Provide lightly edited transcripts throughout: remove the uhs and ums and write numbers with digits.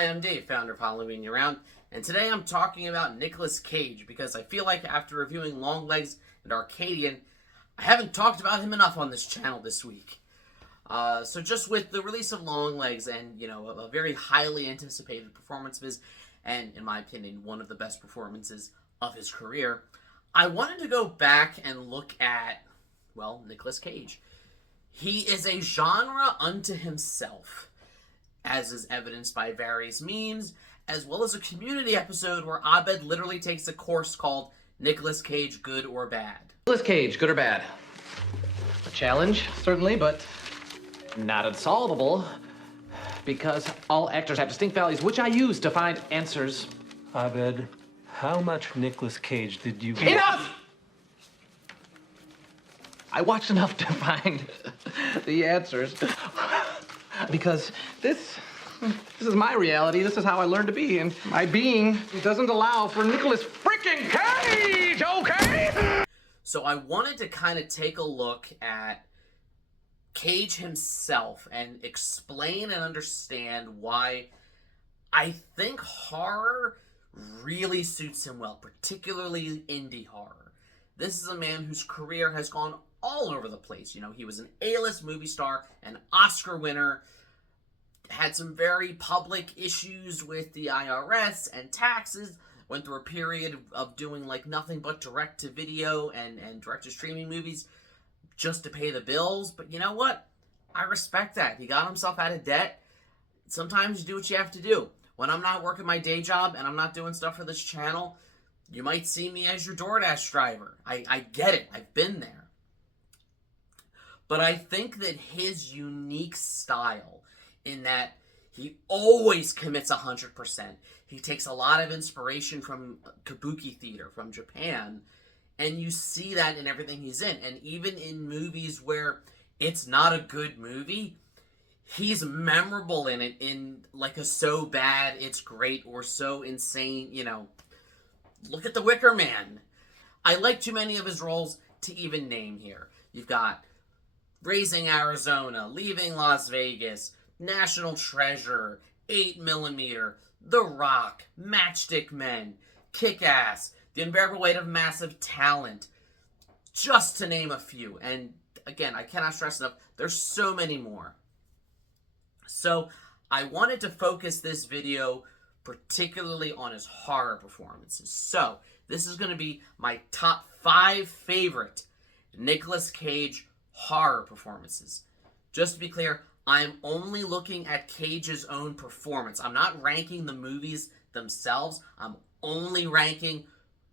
Hi, I'm Dave, founder of Following You Around, and today I'm talking about Nicolas Cage because I feel like after reviewing Longlegs and Arcadian, I haven't talked about him enough on this channel this week. So just with the release of Longlegs and, a very highly anticipated performance of his, and in my opinion, one of the best performances of his career, I wanted to go back and look at, Nicolas Cage. He is a genre unto himself, as is evidenced by various memes, as well as a community episode where Abed literally takes a course called Nicolas Cage, Good or Bad. Nicolas Cage, good or bad? A challenge, certainly, but not unsolvable, because all actors have distinct values, which I use to find answers. Abed, how much Nicolas Cage did you... Enough! I watched enough to find the answers. Because this is my reality. This is how I learned to be. And my being doesn't allow for Nicolas freaking Cage, okay? So I wanted to kind of take a look at Cage himself and explain and understand why I think horror really suits him well, particularly indie horror. This is a man whose career has gone all over the place. He was an A-list movie star, an Oscar winner, had some very public issues with the IRS and taxes, went through a period of doing nothing but direct-to-video and direct-to-streaming movies just to pay the bills. But you know what? I respect that. He got himself out of debt. Sometimes you do what you have to do. When I'm not working my day job and I'm not doing stuff for this channel, you might see me as your DoorDash driver. I get it. I've been there. But I think that his unique style, in that he always commits 100%. He takes a lot of inspiration from kabuki theater, from Japan, and you see that in everything he's in. And even in movies where it's not a good movie, he's memorable in it, in a so bad it's great or so insane, Look at The Wicker Man. I like too many of his roles to even name here. You've got Raising Arizona, Leaving Las Vegas, National Treasure, 8mm, The Rock, Matchstick Men, Kick-Ass, The Unbearable Weight of Massive Talent, just to name a few. And again, I cannot stress enough, there's so many more. So I wanted to focus this video particularly on his horror performances. So this is going to be my top 5 favorite Nicolas Cage horror performances. Just to be clear, I am only looking at Cage's own performance. I'm not ranking the movies themselves. I'm only ranking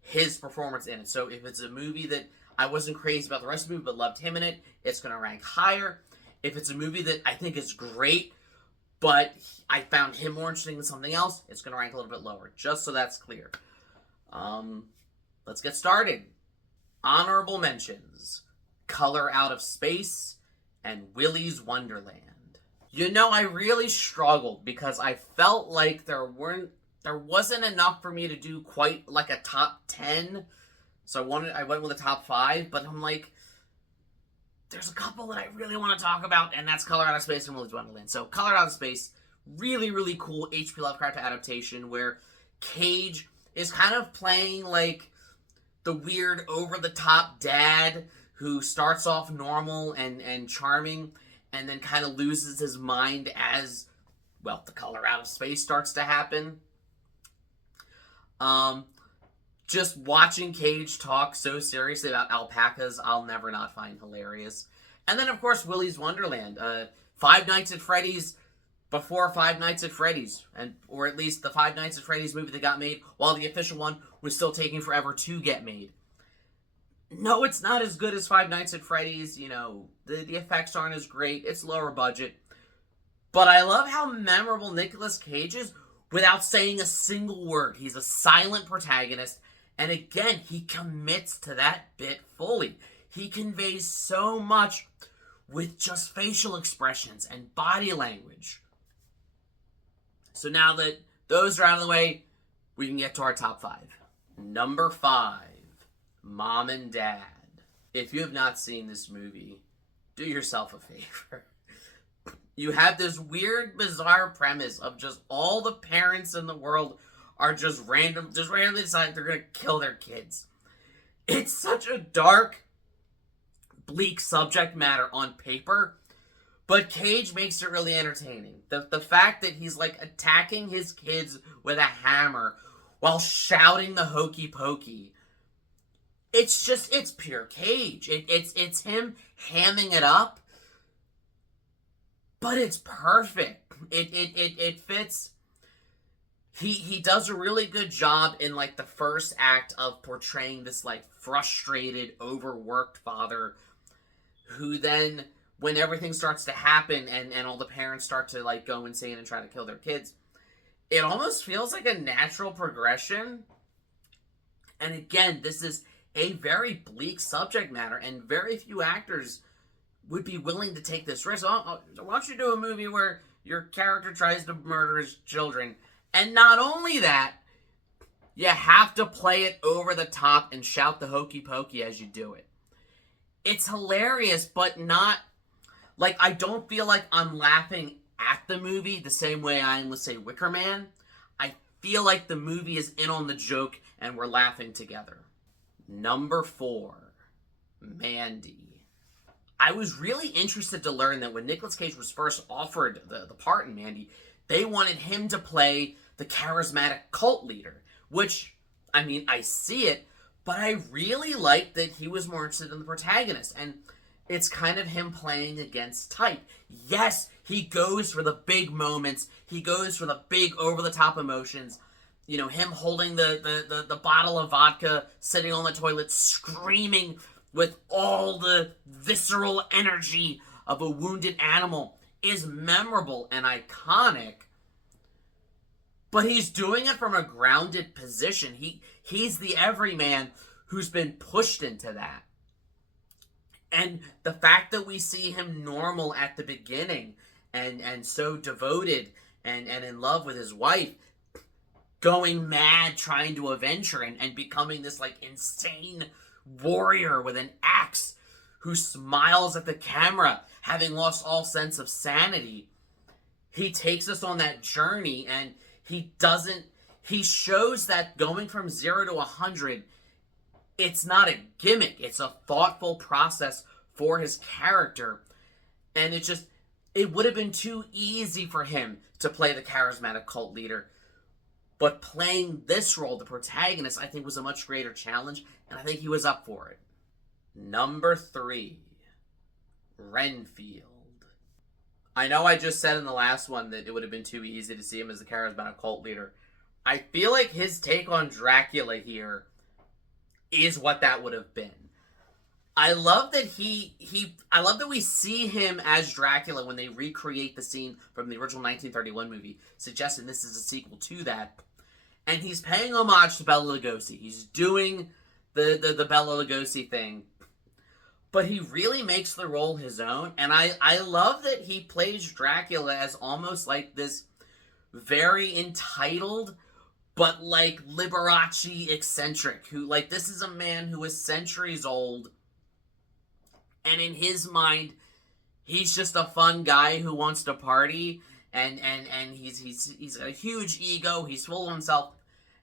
his performance in it. So if it's a movie that I wasn't crazy about the rest of the movie but loved him in it, it's going to rank higher. If it's a movie that I think is great but I found him more interesting than something else, it's going to rank a little bit lower. Just so that's clear. Let's get started. Honorable mentions: Color Out of Space and Willy's Wonderland. I really struggled because I felt like there wasn't enough for me to do quite a top 10. So I went with a top 5, but I'm like, there's a couple that I really want to talk about, and that's Color Out of Space and Willy's Wonderland. So Color Out of Space, really, really cool H.P. Lovecraft adaptation where Cage is kind of playing the weird over-the-top dad who starts off normal and charming, and then kind of loses his mind as, the color out of space starts to happen. Just watching Cage talk so seriously about alpacas, I'll never not find hilarious. And then, of course, Willy's Wonderland. Five Nights at Freddy's before Five Nights at Freddy's, or at least the Five Nights at Freddy's movie that got made, while the official one was still taking forever to get made. No, it's not as good as Five Nights at Freddy's. The effects aren't as great. It's lower budget. But I love how memorable Nicolas Cage is without saying a single word. He's a silent protagonist. And again, he commits to that bit fully. He conveys so much with just facial expressions and body language. So now that those are out of the way, we can get to our top 5. Number 5. Mom and Dad. If you have not seen this movie, do yourself a favor. You have this weird, bizarre premise of just all the parents in the world are just randomly decide they're gonna kill their kids. It's such a dark, bleak subject matter on paper, but Cage makes it really entertaining. The fact that he's like attacking his kids with a hammer while shouting the hokey pokey. It's pure Cage. It's him hamming it up, but it's perfect. It fits. He does a really good job in like the first act of portraying this like frustrated, overworked father who then, when everything starts to happen and all the parents start to like go insane and try to kill their kids, it almost feels like a natural progression. And again, this is a very bleak subject matter, and very few actors would be willing to take this risk. Why don't you do a movie where your character tries to murder his children? And not only that, you have to play it over the top and shout the hokey pokey as you do it. It's hilarious, but not, like, I don't feel like I'm laughing at the movie the same way I am with, say, Wicker Man. I feel like the movie is in on the joke and we're laughing together. Number 4, Mandy. I was really interested to learn that when Nicolas Cage was first offered the part in Mandy, they wanted him to play the charismatic cult leader, which, I mean, I see it, but I really liked that he was more interested in the protagonist, and it's kind of him playing against type. Yes, he goes for the big moments, he goes for the big over-the-top emotions, you know, him holding the bottle of vodka, sitting on the toilet, screaming with all the visceral energy of a wounded animal is memorable and iconic. But he's doing it from a grounded position. He's the everyman who's been pushed into that. And the fact that we see him normal at the beginning and so devoted and in love with his wife, going mad trying to avenge her and becoming this like insane warrior with an axe who smiles at the camera, having lost all sense of sanity. He takes us on that journey, and he shows that going from 0 to 100, it's not a gimmick. It's a thoughtful process for his character. And it would have been too easy for him to play the charismatic cult leader. But playing this role, the protagonist, I think was a much greater challenge, and I think he was up for it. Number 3, Renfield. I know I just said in the last one that it would have been too easy to see him as the charismatic cult leader. I feel like his take on Dracula here is what that would have been. I love that I love that we see him as Dracula when they recreate the scene from the original 1931 movie, suggesting this is a sequel to that. And he's paying homage to Bela Lugosi. He's doing the Bela Lugosi thing. But he really makes the role his own. And I love that he plays Dracula as almost like this very entitled, but like Liberace eccentric. Who, like, this is a man who is centuries old. And in his mind, he's just a fun guy who wants to party. And he's got a huge ego. He's full of himself.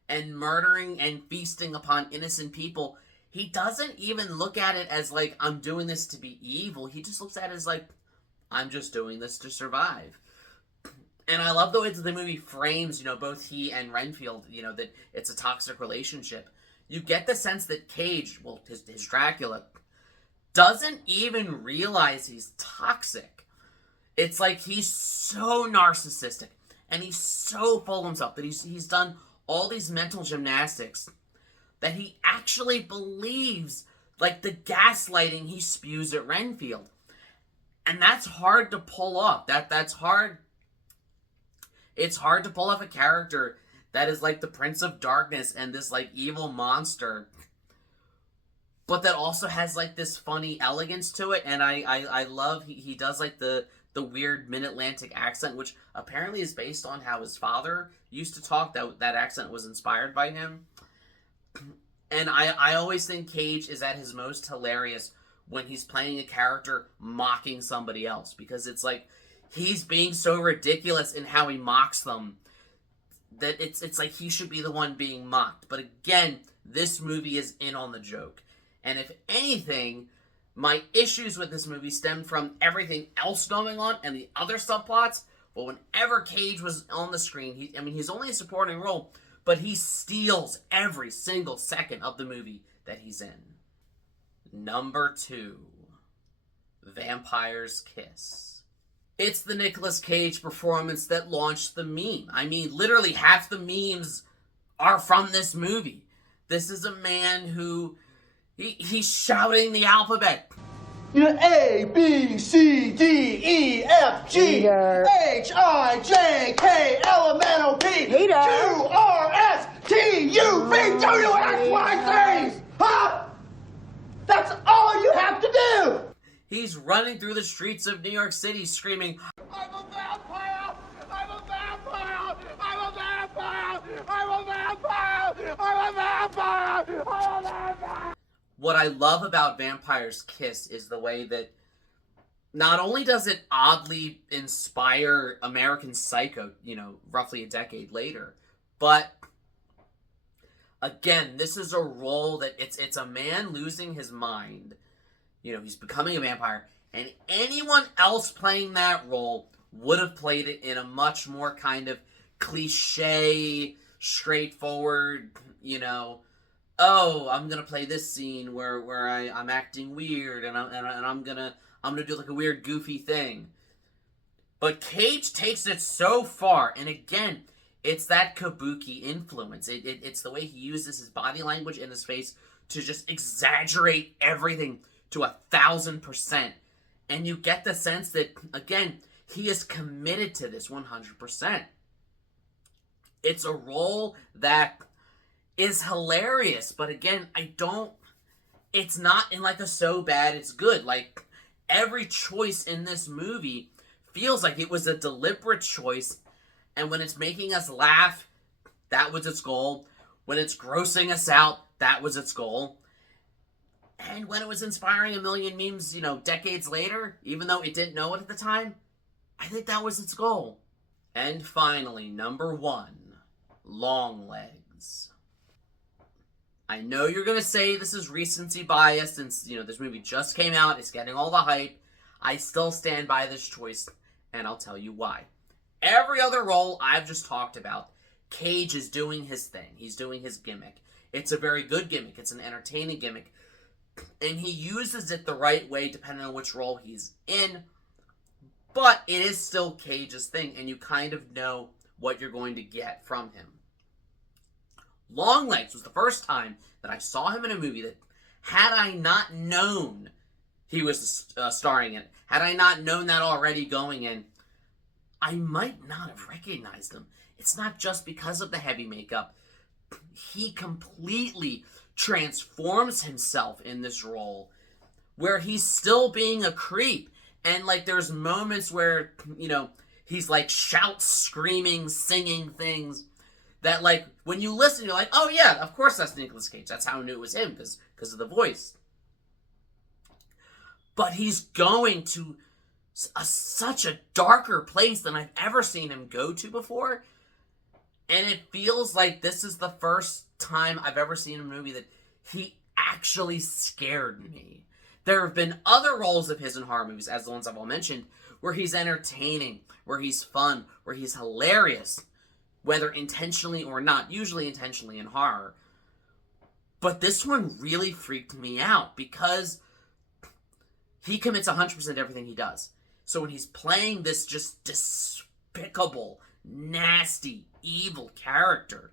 And murdering and feasting upon innocent people. He doesn't even look at it as like, I'm doing this to be evil. He just looks at it as like, I'm just doing this to survive. And I love the way that the movie frames, you know, both he and Renfield, you know, that it's a toxic relationship. You get the sense that Cage, well, his Dracula, doesn't even realize he's toxic. It's like he's so narcissistic and he's so full of himself that he's done all these mental gymnastics that he actually believes, like, the gaslighting he spews at Renfield. And that's hard to pull off. That's hard. It's hard to pull off a character that is like the Prince of Darkness and this like evil monster, but that also has like this funny elegance to it. And I love he does like the weird mid-Atlantic accent, which apparently is based on how his father used to talk. That accent was inspired by him. And I always think Cage is at his most hilarious when he's playing a character mocking somebody else, because it's like he's being so ridiculous in how he mocks them that it's like he should be the one being mocked. But again, this movie is in on the joke. And if anything, my issues with this movie stemmed from everything else going on and the other subplots. But whenever Cage was on the screen, he's only a supporting role, but he steals every single second of the movie that he's in. Number 2, Vampire's Kiss. It's the Nicolas Cage performance that launched the meme. I mean, literally half the memes are from this movie. This is a man who, he's shouting the alphabet. A, B, C, D, E, F, G, H, I, J, K, L, M, N, O, P, Q, R, S, T, U, V, W, X, Y, Z. Huh? That's all you have to do. He's running through the streets of New York City screaming, I'm a vampire! I'm a vampire! I'm a vampire! I'm a vampire! I'm a vampire! I'm a vampire! What I love about Vampire's Kiss is the way that not only does it oddly inspire American Psycho, roughly a decade later, but again, this is a role that it's a man losing his mind. He's becoming a vampire, and anyone else playing that role would have played it in a much more kind of cliche, straightforward, oh, I'm gonna play this scene where I'm acting weird and I'm gonna do like a weird goofy thing. But Cage takes it so far, and again, it's that kabuki influence. It's the way he uses his body language and his face to just exaggerate everything to 1,000%. And you get the sense that, again, he is committed to this 100%. It's a role that is hilarious, but again, it's not in like a so bad it's good. Like, every choice in this movie feels like it was a deliberate choice, and when it's making us laugh, that was its goal. When it's grossing us out, that was its goal. And when it was inspiring a million memes, decades later, even though it didn't know it at the time, I think that was its goal. And finally, number 1, Longlegs. I know you're going to say this is recency bias since, this movie just came out, it's getting all the hype. I still stand by this choice, and I'll tell you why. Every other role I've just talked about, Cage is doing his thing. He's doing his gimmick. It's a very good gimmick. It's an entertaining gimmick. And he uses it the right way depending on which role he's in. But it is still Cage's thing, and you kind of know what you're going to get from him. Longlegs was the first time that I saw him in a movie that, had I not known he was starring in it, had I not known that already going in, I might not have recognized him. It's not just because of the heavy makeup. He completely transforms himself in this role where he's still being a creep. And, there's moments where, he's, shouts, screaming, singing things that, when you listen, you're like, oh, yeah, of course that's Nicolas Cage. That's how I knew it was him, because of the voice. But he's going to such a darker place than I've ever seen him go to before. And it feels like this is the first time I've ever seen a movie that he actually scared me. There have been other roles of his in horror movies, as the ones I've all mentioned, where he's entertaining, where he's fun, where he's hilarious, whether intentionally or not, usually intentionally in horror. But this one really freaked me out because he commits 100% to everything he does. So when he's playing this just despicable, nasty, evil character,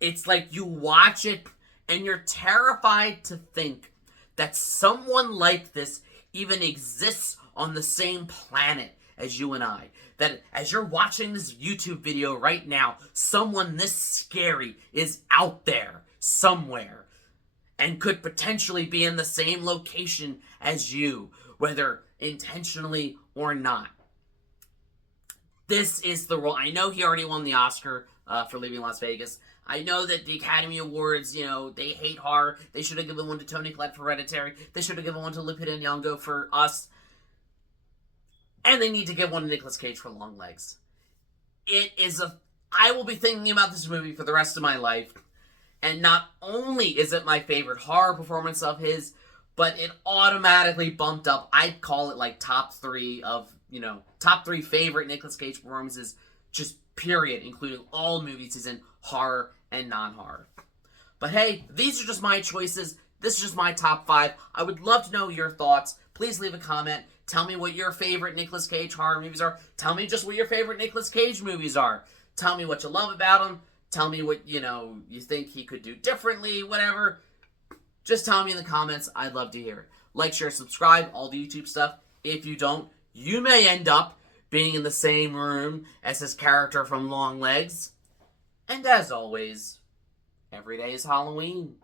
it's like you watch it and you're terrified to think that someone like this even exists on the same planet as you and I. That as you're watching this YouTube video right now, someone this scary is out there somewhere and could potentially be in the same location as you, whether intentionally or not. This is the role. I know he already won the Oscar for Leaving Las Vegas. I know that the Academy Awards, they hate horror. They should have given one to Toni Collette for Hereditary. They should have given one to Lupita Nyong'o for Us. And they need to give one to Nicolas Cage for Longlegs. I will be thinking about this movie for the rest of my life. And not only is it my favorite horror performance of his, but it automatically bumped up. I'd call it like top three favorite Nicolas Cage performances, just period, including all movies he's in, horror and non-horror. But hey, these are just my choices. This is just my top 5. I would love to know your thoughts. Please leave a comment. Tell me what your favorite Nicolas Cage horror movies are. Tell me just what your favorite Nicolas Cage movies are. Tell me what you love about him. Tell me what, you think he could do differently, whatever. Just tell me in the comments. I'd love to hear it. Like, share, subscribe, all the YouTube stuff. If you don't, you may end up being in the same room as his character from Longlegs. And as always, every day is Halloween.